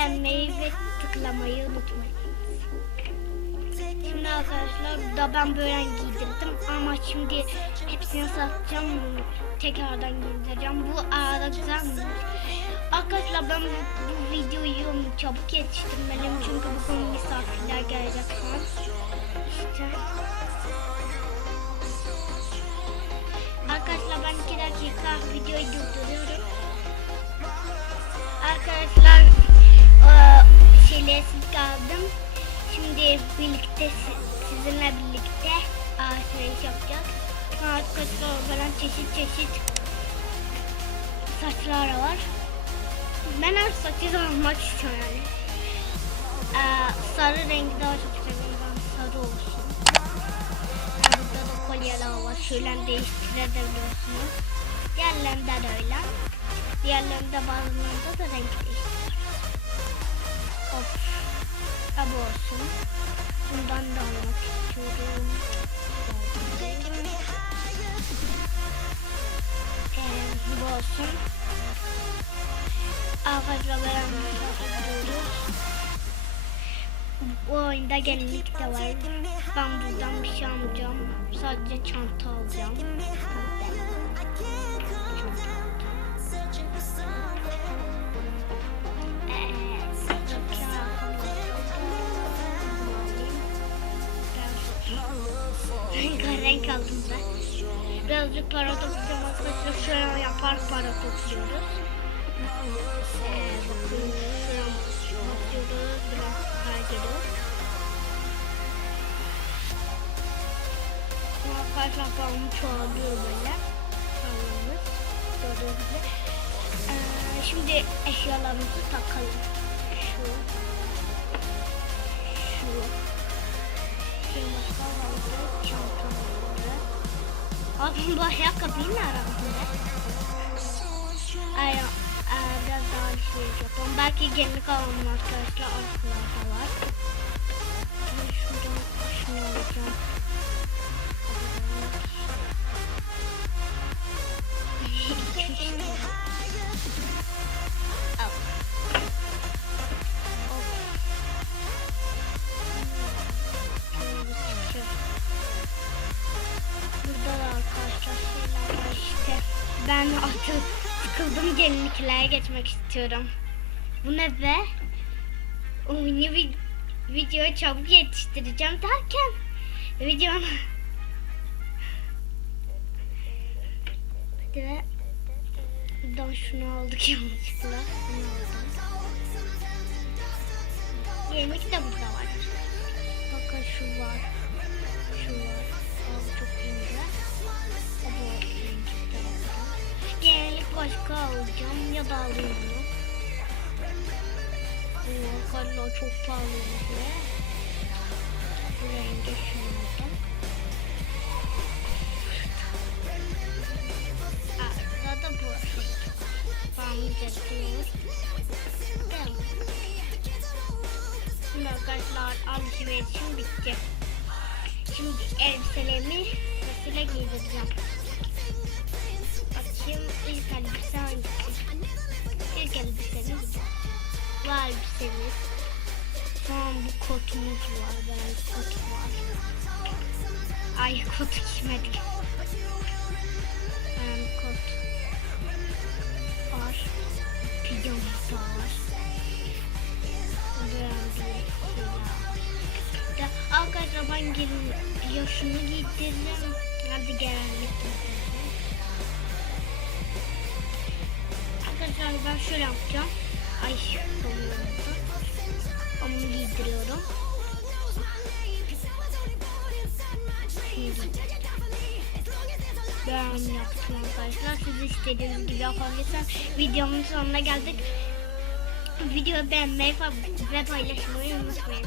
beğenmeyi ve tıklamayı unutmayın. Şimdi arkadaşlar da ben böyle giydirdim ama şimdi hepsini satacağım tekrardan giydireceğim. Bu arada. Arkadaşlar ben bu videoyu çabuk yetiştirmeliyim çünkü bu konu misafirler gelecek falan. İşte. Arkadaşlar ben 2 dakika videoyu durdurdum. Şeyleri kaldım. Şimdi birlikte si- sizinle birlikte alışveriş yapacağız. Arkadaşlar falan çeşit çeşit saçlar var. Ben her saçı da almak istiyorum yani. Eee, sarı rengi daha çok seviyorum. Sarı olsun. Burada da kolyeler var. Şöyle değiştirebiliyorsunuz. Diğerlerinde de öyle. Diğerlerinde bazılarında da renk değiştiriyor. Of. Tabi olsun. Bundan da almak istiyorum. Ee, bu olsun. Arkadaşlar beraber. Bu oyunda gelinlik de var. Ben buradan bir şey almayacağım. Sadece çanta alacağım. Renk aldım ben. Birazcık para topluyorum arkadaşlar. Şöyle yapar para topluyoruz. Ee, bakın şuradan bakıyoruz. Biraz para geliyor. Arkadaşlar paramı çoğalıyor böyle. Paramız. Gördüğünüz gibi. Ee, şimdi eşyalarımızı takalım. Şu. Şu. Şimdi başka vardı. Çantaları. Abi bu ayakkabıyı ne arasında? Ay, biraz daha alışveriş yapalım. Belki gemlik alalım arkadaşlar. Ben artık sıkıldım gelinliklere geçmek istiyorum. Bu ne be? Oyunu bir videoyu çabuk yetiştireceğim derken videonun Hadi ve buradan şunu aldık yanlışlıkla. Bunu aldım. Başka alacağım ya da alayım bunu. Bu karlar çok pahalı bir şey. Rengi aldım. Aa, zaten bu. Pahalı getiriyor. Tamam. Şimdi arkadaşlar alışverişim bitti. Şimdi elbiselerimi sırasıyla giydireceğim. İlk elbise hangisi? İlk elbisemiz bu elbisemiz. Sonra bu kotumuz var. Ben kot var. Ay kot giymedik. Ben kot var. Pijamamız da var. Ya arkadaşlar ben gelin yaşını giydirdim. Hadi gelenlik Arkadaşlar ben şöyle yapacağım. Ay. Onu giydiriyorum. Şimdi ben yaptım arkadaşlar. Siz istediğiniz gibi yapabilirsiniz. Videomun sonuna geldik. Videoyu beğenmeyi ve paylaşmayı unutmayın.